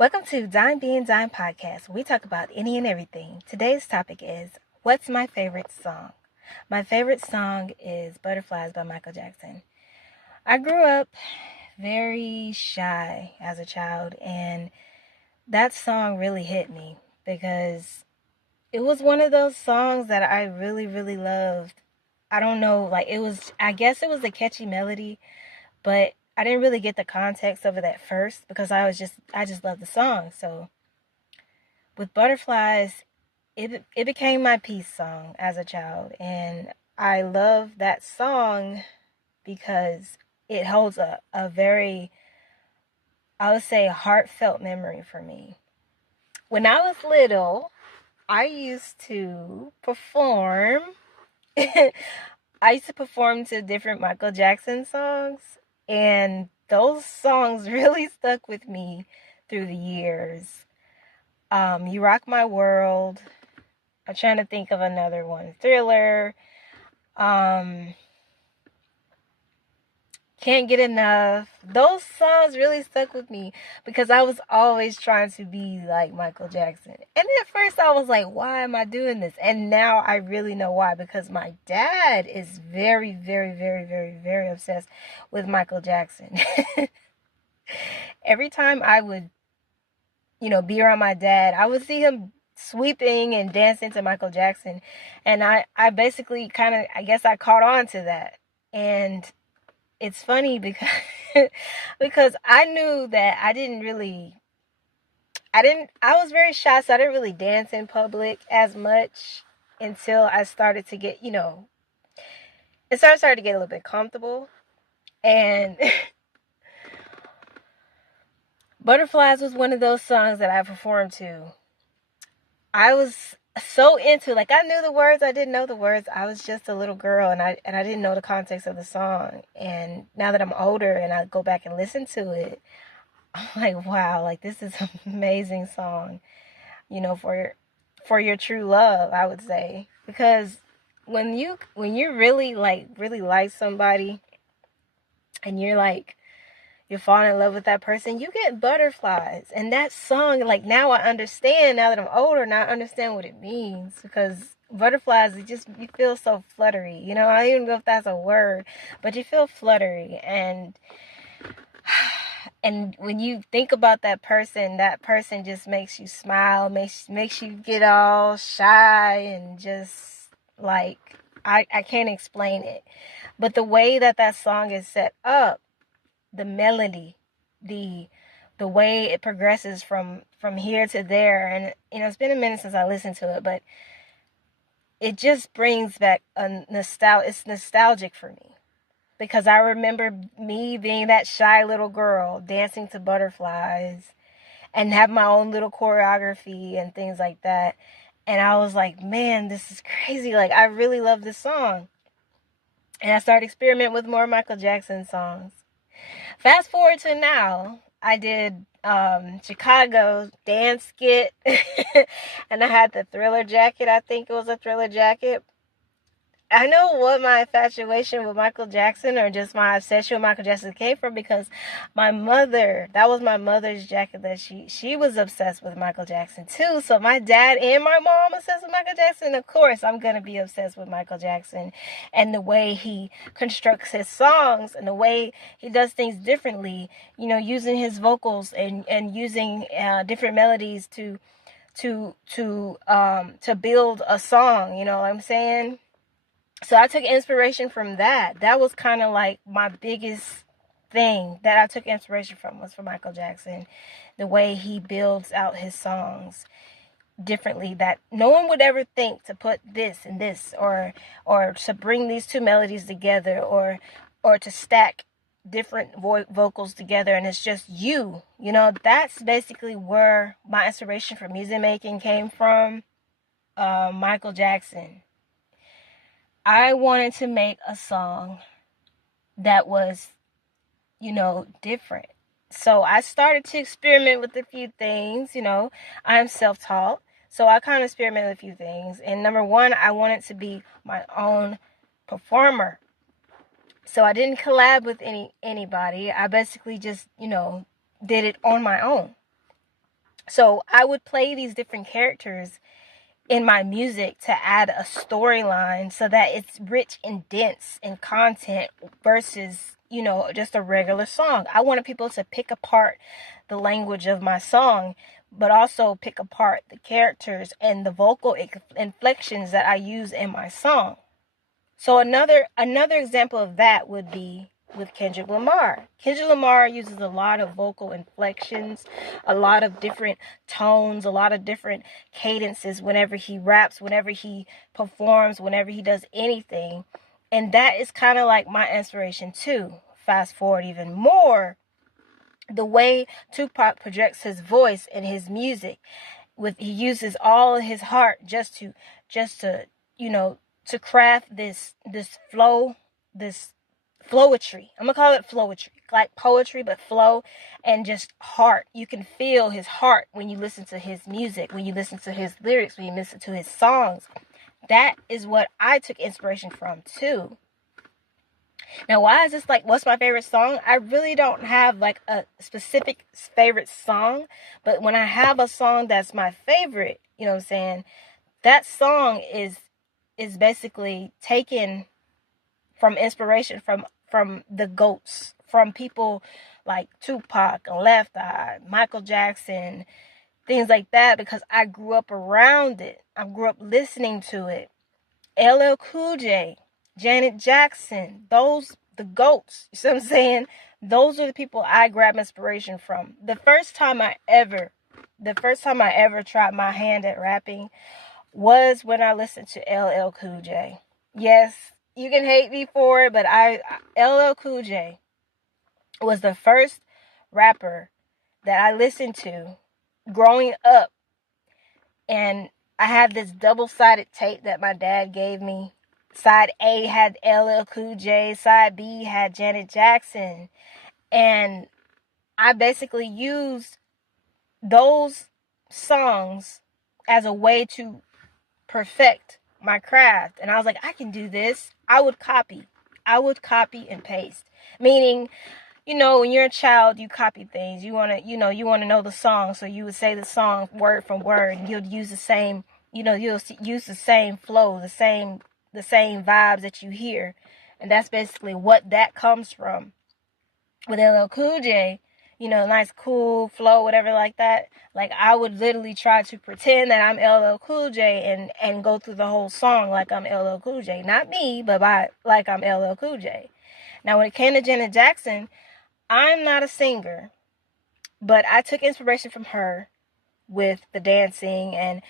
Welcome to Dime Being Dime Podcast. We talk about any and everything. Today's topic is, what's my favorite song? My favorite song is Butterflies by Michael Jackson. I grew up very shy as a child, and that song really hit me because it was one of those songs that I really, really loved. I don't know, I guess it was a catchy melody, but I didn't really get the context of it at first because I just loved the song. So with Butterflies, it became my peace song as a child, and I love that song because it holds a very, I would say, heartfelt memory for me. When I was little, I used to perform. I used to perform to different Michael Jackson songs, and those songs really stuck with me through the years. You Rock My World. I'm trying to think of another one. Thriller. Can't Get Enough. Those songs really stuck with me because I was always trying to be like Michael Jackson. And at first I was like, why am I doing this? And now I really know why, because my dad is very, very, very, very, very obsessed with Michael Jackson. Every time I would, be around my dad, I would see him sweeping and dancing to Michael Jackson. And I basically I guess I caught on to that. And it's funny because because I knew that I was very shy, so I didn't really dance in public as much until I started to get, it started to get a little bit comfortable. And Butterflies was one of those songs that I performed to. I was so into, like, I knew the words, I didn't know the words. I was just a little girl, and I didn't know the context of the song. And now that I'm older and I go back and listen to it, I'm like, wow, like, this is an amazing song, for your true love, I would say. Because when you really like somebody, and you're falling in love with that person, you get butterflies. And that song, like, now I understand, now that I'm older, now I understand what it means. Because butterflies, you feel so fluttery. I don't even know if that's a word, but you feel fluttery. And when you think about that person just makes you smile, makes you get all shy, and just, like, I can't explain it. But the way that song is set up, the melody, the way it progresses from here to there, and it's been a minute since I listened to it, but it just brings back it's nostalgic for me, because I remember me being that shy little girl dancing to Butterflies and have my own little choreography and things like that. And I was like, man, this is crazy. Like, I really love this song. And I started experimenting with more Michael Jackson songs. Fast forward to now, I did Chicago dance skit, and I had the Thriller jacket. I think it was a Thriller jacket. I know what my infatuation with Michael Jackson, or just my obsession with Michael Jackson, came from, because that was my mother's jacket, that she was obsessed with Michael Jackson too. So my dad and my mom obsessed with Michael Jackson. Of course, I'm going to be obsessed with Michael Jackson, and the way he constructs his songs, and the way he does things differently, using his vocals and using different melodies to build a song, you know what I'm saying? So I took inspiration from that. That was kind of like my biggest thing that I took inspiration from, was from Michael Jackson. The way he builds out his songs differently, that no one would ever think to put this and this, or to bring these two melodies together, or to stack different vocals together, and it's just you. That's basically where my inspiration for music making came from. Michael Jackson. I wanted to make a song that was, different. So I started to experiment with a few things. I'm self-taught. So I kind of experimented with a few things. And number one, I wanted to be my own performer. So I didn't collab with anybody. I basically just, did it on my own. So I would play these different characters in my music to add a storyline so that it's rich and dense in content versus, just a regular song. I wanted people to pick apart the language of my song, but also pick apart the characters and the vocal inflections that I use in my song. So another example of that would be with Kendrick Lamar. Kendrick Lamar uses a lot of vocal inflections, a lot of different tones, a lot of different cadences whenever he raps, whenever he performs, whenever he does anything. And that is kind of like my inspiration too. Fast forward even more, the way Tupac projects his voice in his music, he uses all of his heart just to to craft this flow, this flowetry. I'm gonna call it flowetry, like poetry, but flow and just heart. You can feel his heart when you listen to his music, when you listen to his lyrics, when you listen to his songs. That is what I took inspiration from too. Now, why is this what's my favorite song? I really don't have like a specific favorite song, but when I have a song that's my favorite, you know what I'm saying, that song is basically taken from inspiration from the GOATs, from people like Tupac and Left Eye, Michael Jackson, things like that, because I grew up around it. I grew up listening to it. LL Cool J, Janet Jackson, the GOATs, you see what I'm saying? Those are the people I grab inspiration from. The first time I ever tried my hand at rapping was when I listened to LL Cool J. Yes, you can hate me for it, but LL Cool J was the first rapper that I listened to growing up. And I had this double-sided tape that my dad gave me. Side A had LL Cool J, side B had Janet Jackson. And I basically used those songs as a way to perfect my craft. And I was like, I can do this. I would copy and paste. Meaning, when you're a child, you copy things. You want to know the song. So you would say the song word from word, and you'll use the same, you'll use the same flow, the same vibes that you hear. And that's basically what that comes from. With LL Cool J, nice cool flow, whatever like that. Like I would literally try to pretend that I'm LL Cool J and go through the whole song like I'm LL Cool J. Not me, but like I'm LL Cool J. Now when it came to Janet Jackson, I'm not a singer, but I took inspiration from her with the dancing and,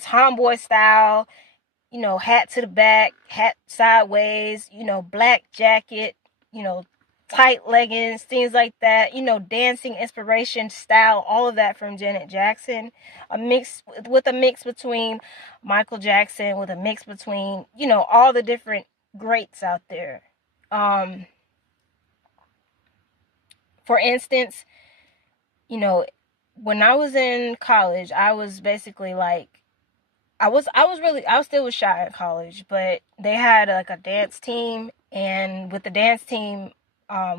tomboy style, hat to the back, hat sideways, black jacket, tight leggings, things like that, dancing inspiration style, all of that from Janet Jackson. A mix between Michael Jackson, with a mix between, all the different greats out there. For instance, when I was in college, I was basically like, I was still shy in college, but they had like a dance team, and with the dance team,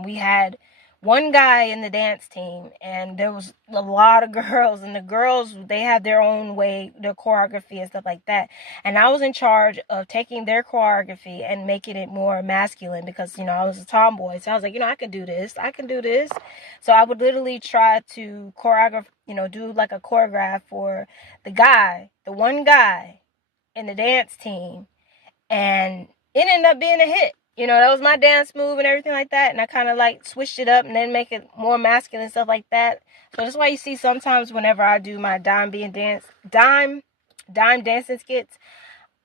we had one guy in the dance team, and there was a lot of girls, and the girls, they had their own way, their choreography and stuff like that. And I was in charge of taking their choreography and making it more masculine because, I was a tomboy. So I was like, I can do this. So I would literally try to do like a choreograph for the one guy in the dance team. And it ended up being a hit. That was my dance move and everything like that. And I kind of like switched it up and then make it more masculine and stuff like that. So that's why you see sometimes whenever I do my dime dancing skits,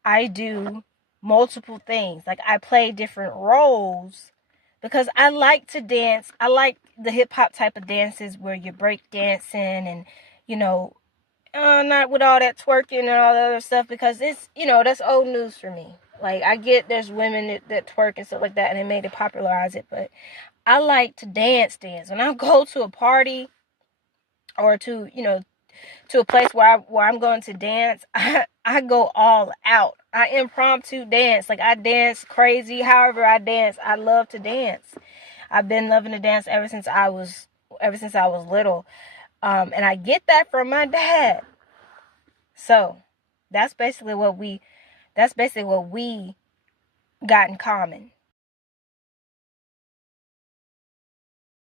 I do multiple things. Like I play different roles because I like to dance. I like the hip hop type of dances where you're break dancing and, not with all that twerking and all that other stuff, because it's, that's old news for me. Like, I get there's women that twerk and stuff like that, and they made to popularize it, but I like to dance. When I go to a party or to a place where I'm going to dance, I go all out. I impromptu dance. Like, I dance crazy. However I dance, I love to dance. I've been loving to dance ever since I was little. And I get that from my dad. So that's basically what we got in common.